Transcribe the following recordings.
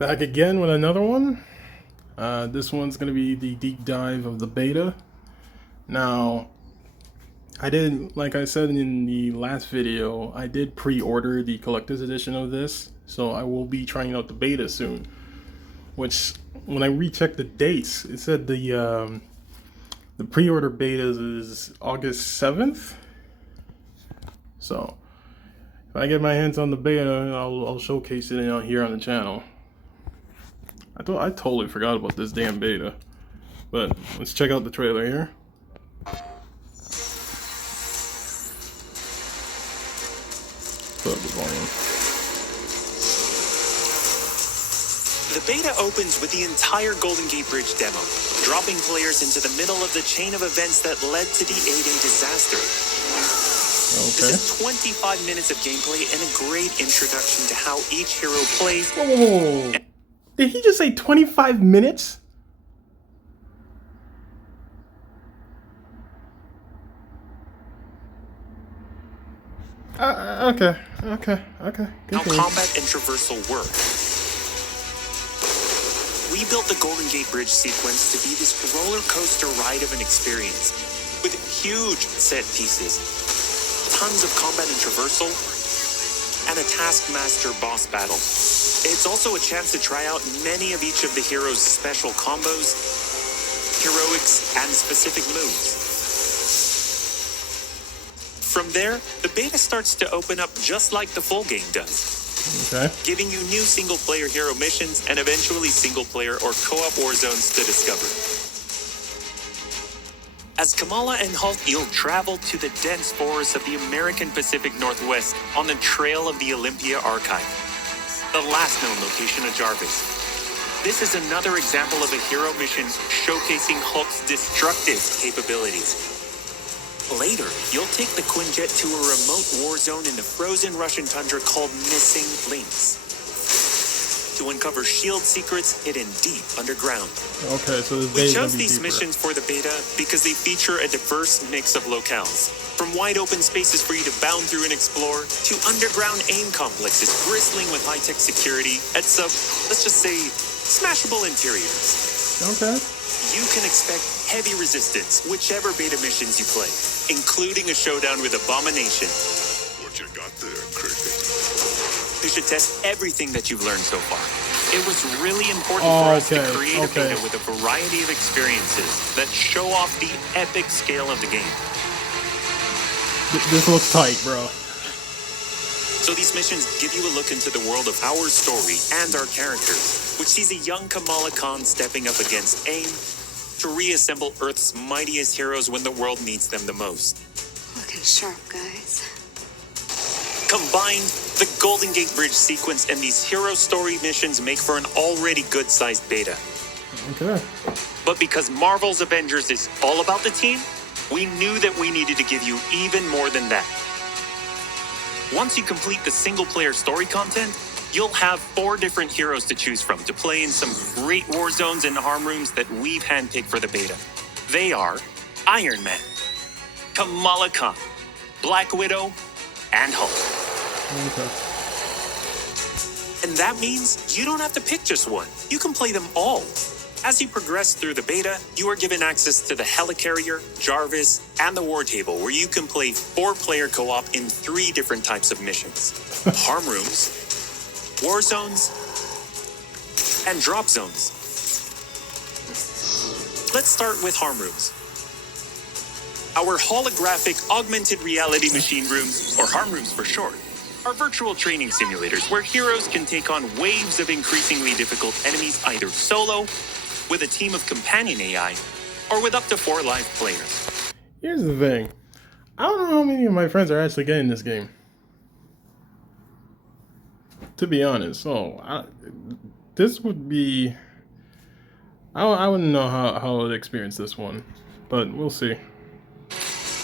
Back again with another one. This one's going to be the deep dive of the beta. Now, like I said in the last video, I did pre-order the collector's edition of this, so I will be trying out the beta soon. Which, when I rechecked the dates, it said the pre-order beta is August 7th. So, if I get my hands on the beta, I'll showcase it here on the channel. I totally forgot about this damn beta. But let's check out the trailer here. Put up the volume. The beta opens with the entire Golden Gate Bridge demo, dropping players into the middle of the chain of events that led to the A-Day disaster. Okay. This is 25 minutes of gameplay and a great introduction to how each hero plays. Whoa. Did he just say 25 minutes? Okay. How Continue. combat and traversal work. We built the Golden Gate Bridge sequence to be this roller coaster ride of an experience, with huge set pieces, tons of combat and traversal, and a Taskmaster boss battle. It's also a chance to try out many of each of the heroes' special combos, heroics, and specific moves. From there, the beta starts to open up just like the full game does. Okay. Giving you new single-player hero missions and eventually single-player or co-op war zones to discover. As Kamala and Hulk, you'll travel to the dense forests of the American Pacific Northwest on the trail of the Olympia Archive, the last known location of Jarvis. This is another example of a hero mission showcasing Hulk's destructive capabilities. Later, you'll take the Quinjet to a remote war zone in the frozen Russian tundra called Missing Links to uncover shield secrets hidden deep underground. Okay, so this We chose these missions for the beta because they feature a diverse mix of locales, from wide open spaces for you to bound through and explore, to underground aim complexes bristling with high-tech security at some, let's just say, smashable interiors. Okay. You can expect heavy resistance whichever beta missions you play, including a showdown with Abomination. What you got there, Cricket? You should test everything that you've learned so far. It was really important for us to create a beta with a variety of experiences that show off the epic scale of the game. This looks tight, bro. So these missions give you a look into the world of our story and our characters, which sees a young Kamala Khan stepping up against AIM to reassemble Earth's mightiest heroes when the world needs them the most. Looking sharp, guys. Combined, the Golden Gate Bridge sequence and these hero story missions make for an already good-sized beta. Okay. But because Marvel's Avengers is all about the team, we knew that we needed to give you even more than that. Once you complete the single-player story content, you'll have 4 different heroes to choose from to play in some great war zones and harm rooms that we've handpicked for the beta. They are Iron Man, Kamala Khan, Black Widow, and Hulk. Okay. And that means you don't have to pick just one. You can play them all. As you progress through the beta, you are given access to the Helicarrier, Jarvis, and the War Table, where you can play 4-player co-op in 3 different types of missions. Harm rooms, war zones, and drop zones. Let's start with harm rooms. Our holographic augmented reality machine rooms, or harm rooms for short, are virtual training simulators where heroes can take on waves of increasingly difficult enemies either solo, with a team of companion AI, or with up to 4 live players. Here's the thing. I don't know how many of my friends are actually getting this game. To be honest. So, this would be... I wouldn't know how I would experience this one. But we'll see.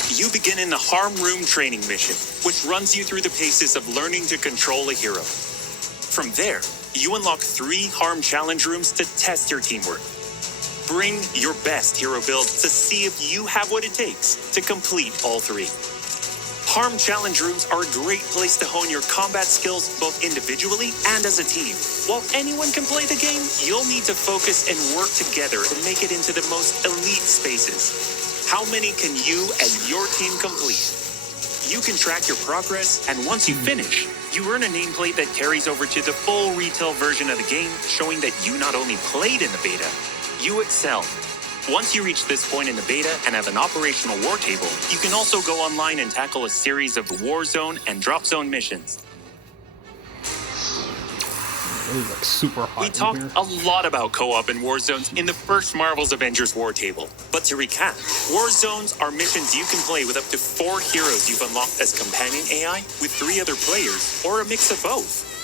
You begin in the Harm Room training mission, which runs you through the paces of learning to control a hero. From there, you unlock 3 Harm Challenge rooms to test your teamwork. Bring your best hero build to see if you have what it takes to complete all 3. Harm challenge rooms are a great place to hone your combat skills both individually and as a team. While anyone can play the game, you'll need to focus and work together to make it into the most elite spaces. How many can you and your team complete? You can track your progress, and once you finish, you earn a nameplate that carries over to the full retail version of the game, showing that you not only played in the beta, you excelled. Once you reach this point in the beta and have an operational war table, you can also go online and tackle a series of war zone and drop zone missions. It is like super hot. We talked a lot about co-op and war zones in the first Marvel's Avengers war table. But to recap, war zones are missions you can play with up to 4 heroes you've unlocked as companion AI, with 3 other players, or a mix of both.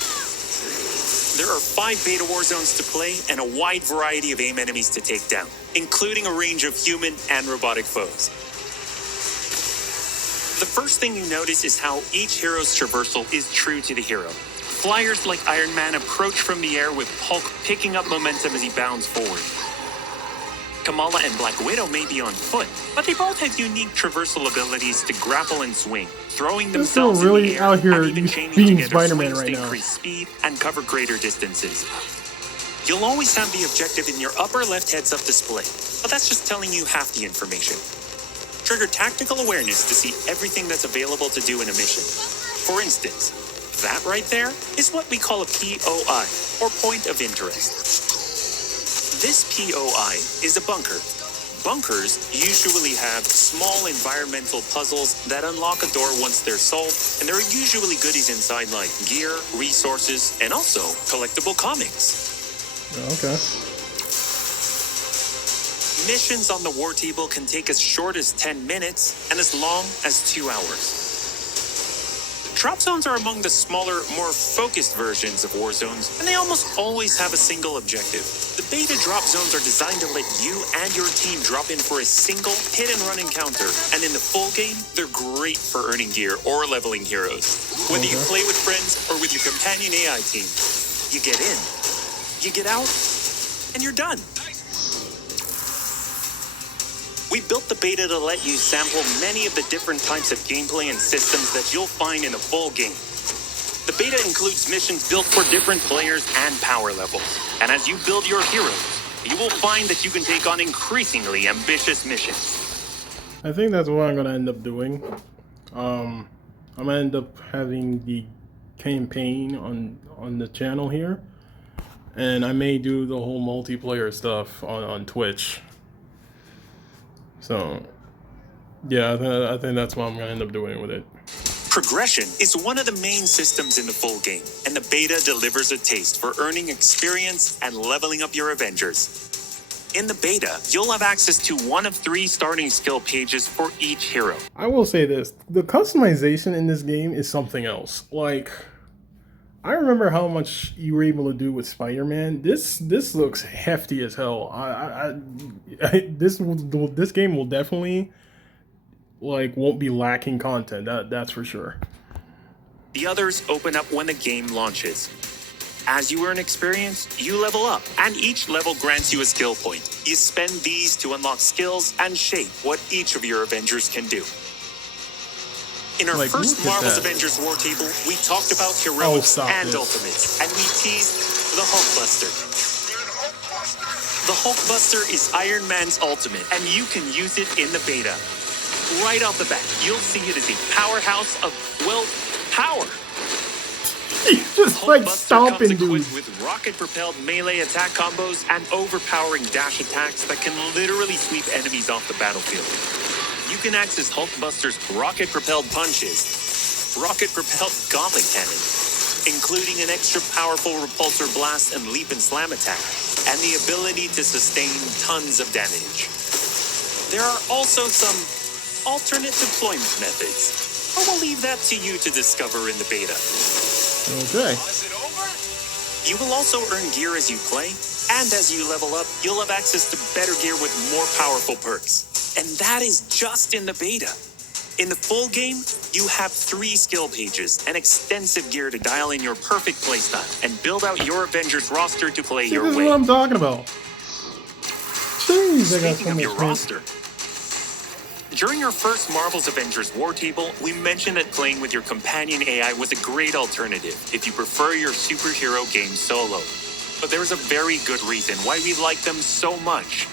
There are 5 beta war zones to play and a wide variety of AIM enemies to take down, including a range of human and robotic foes. The first thing you notice is how each hero's traversal is true to the hero. Flyers like Iron Man approach from the air with Hulk picking up momentum as he bounds forward. Kamala and Black Widow may be on foot, but they both have unique traversal abilities to grapple and swing, throwing They're still themselves really in the air out here and even chaining being together Spider-Man swings right to now. increase speed and cover greater distances. You'll always have the objective in your upper left heads-up display, but that's just telling you half the information. Trigger tactical awareness to see everything that's available to do in a mission. For instance, that right there is what we call a POI, or point of interest. This POI is a bunker. Bunkers usually have small environmental puzzles that unlock a door once they're solved, and there are usually goodies inside like gear, resources, and also collectible comics. Okay. Missions on the war table can take as short as 10 minutes and as long as 2 hours. Drop zones are among the smaller, more focused versions of war zones, and they almost always have a single objective. The beta drop zones are designed to let you and your team drop in for a single hit-and-run encounter, and in the full game, they're great for earning gear or leveling heroes. Whether you play with friends or with your companion AI team, you get in, you get out, and you're done. We built the beta to let you sample many of the different types of gameplay and systems that you'll find in the full game. The beta includes missions built for different players and power levels. And as you build your heroes, you will find that you can take on increasingly ambitious missions. I think that's what I'm gonna end up doing. I'm gonna end up having the campaign on the channel here, and I may do the whole multiplayer stuff on Twitch. So, yeah, I think that's what I'm gonna end up doing with it. Progression is one of the main systems in the full game, and the beta delivers a taste for earning experience and leveling up your Avengers. In the beta, you'll have access to one of 3 starting skill pages for each hero. I will say this, the customization in this game is something else. Like, I remember how much you were able to do with Spider-Man. This looks hefty as hell. This game will definitely won't be lacking content. That's for sure. The others open up when the game launches. As you earn experience, you level up, and each level grants you a skill point. You spend these to unlock skills and shape what each of your Avengers can do. In our first Marvel's Avengers War Table, we talked about heroics and ultimates, and we teased the Hulkbuster. The Hulkbuster is Iron Man's ultimate, and you can use it in the beta. Right off the bat, you'll see it as a powerhouse of, well, power. He's just like stomping dudes. With rocket-propelled melee attack combos and overpowering dash attacks that can literally sweep enemies off the battlefield. You can access Hulkbuster's rocket-propelled punches, rocket-propelled gauntlet cannon, including an extra powerful repulsor blast and leap and slam attack, and the ability to sustain tons of damage. There are also some alternate deployment methods, but we'll leave that to you to discover in the beta. Okay. You will also earn gear as you play, and as you level up, you'll have access to better gear with more powerful perks. And that is just in the beta. In the full game, you have 3 skill pages and extensive gear to dial in your perfect playstyle and build out your Avengers roster to play your This is way. what I'm talking about. Jeez, I got Speaking so of much your paint. roster, During our first Marvel's Avengers War Table, we mentioned that playing with your companion AI was a great alternative if you prefer your superhero game solo. But there's a very good reason why we like them so much.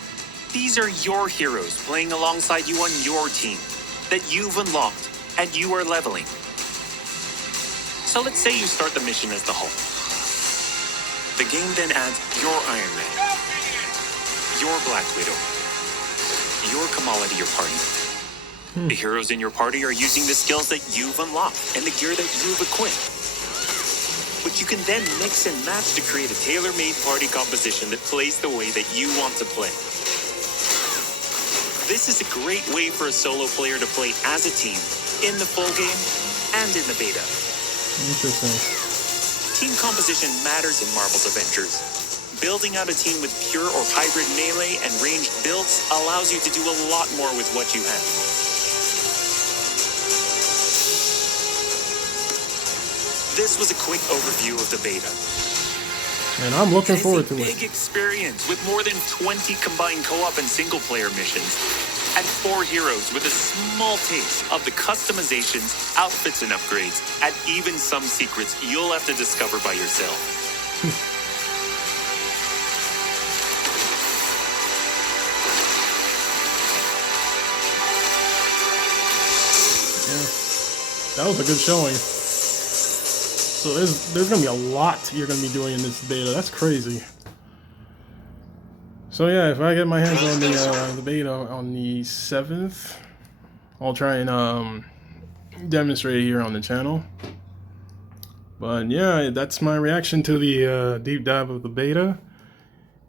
These are your heroes playing alongside you on your team that you've unlocked and you are leveling. So let's say you start the mission as the Hulk. The game then adds your Iron Man, your Black Widow, your Kamala to your party. The heroes in your party are using the skills that you've unlocked and the gear that you've equipped. But you can then mix and match to create a tailor-made party composition that plays the way that you want to play. This is a great way for a solo player to play as a team, in the full game and in the beta. Interesting. Team composition matters in Marvel's Avengers. Building out a team with pure or hybrid melee and ranged builds allows you to do a lot more with what you have. This was a quick overview of the beta. And I'm looking forward to It's a big experience with more than 20 combined co-op and single-player missions, and 4 heroes with a small taste of the customizations, outfits, and upgrades, and even some secrets you'll have to discover by yourself. That was a good showing. So there's gonna be a lot you're gonna be doing in this beta. That's crazy. So yeah, if I get my hands on the beta on the 7th, I'll try and demonstrate it here on the channel. But yeah, that's my reaction to the deep dive of the beta.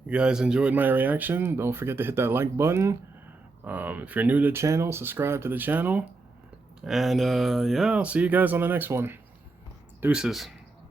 You guys enjoyed my reaction? Don't forget to hit that like button. If you're new to the channel, subscribe to the channel. And yeah, I'll see you guys on the next one. Deuces.